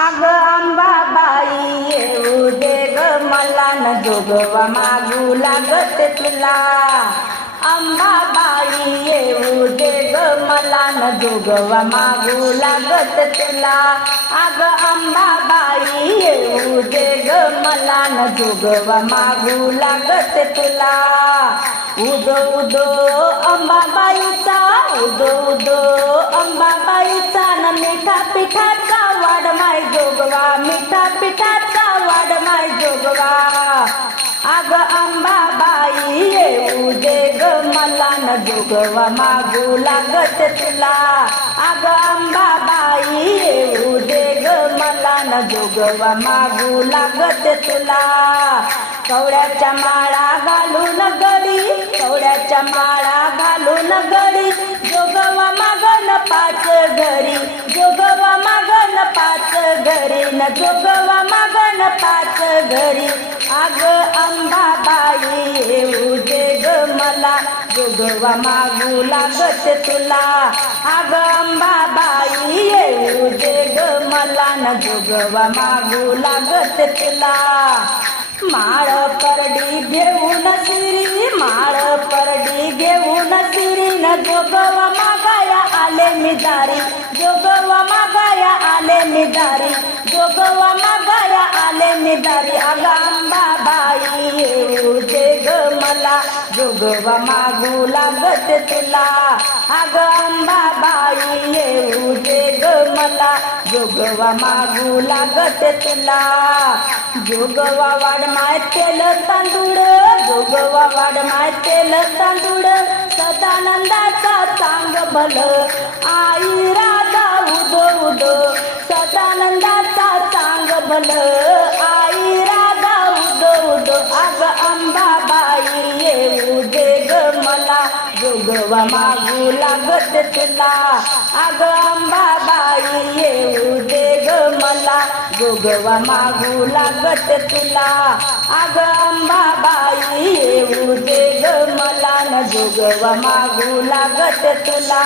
आग अंबाबाई येऊ दे ग मला. न जोगवा मागू लागत तुला. अंबाबाई येऊ दे ग मला. न जोगवा मागू लागत तुला. आग अंबाबाई येऊ दे ग मला. न जोगवा मागू लागत तुला. उदो उदो अंबाबाईचा उदो उदो अंबाबाईचा न मिठा पिठा माय जोगवा अग अंबाबाई येऊ दे ग मला न जोगवा. मागू लागत तुला. अग अंबाबाई येऊ दे ग मला न जोगवा. मागू लागत तुला. कवड्याच्या माळा घालून गडी कवड्याच्या माळा घालून गडी. जोगवा मागन पाच घरी जोगवा मागन पाच घरी. न जोगवा घरी आग अंबाबाई येऊ दे ग मला. जोगवा मागू लागत तुला. आग अंबाबाई येऊ दे ग मला. न जोगवा मागू लागत तुला. माळ परडी घेऊन सिरी माळ परडी घेऊन सिरी. न जोगवा मागाया आले मी दारी. जोगवा मागाया आले मी दारी. जोगवा मागा मला जोगवा मागू लागत तुला. अगं अंबाबाई येऊ दे ग मला. जोगवा मागू लागत तुला. जोगवा वाढ माय तेल तांदूळ. जोगवा वाढ माय तेल तांदूळ. सदानंदाचा चांग भल. आई राधा उदो उदो. सदानंदाचा चांग भल. आई राधा उदो उदो. अग जोगवा मागू लागत तुला. अग अंबाबाई येऊ दे ग मला. गोगवा मागू लागत तुला. अग अंबाबाई येऊ दे ग मला. न जोगवा मागू लागत तुला.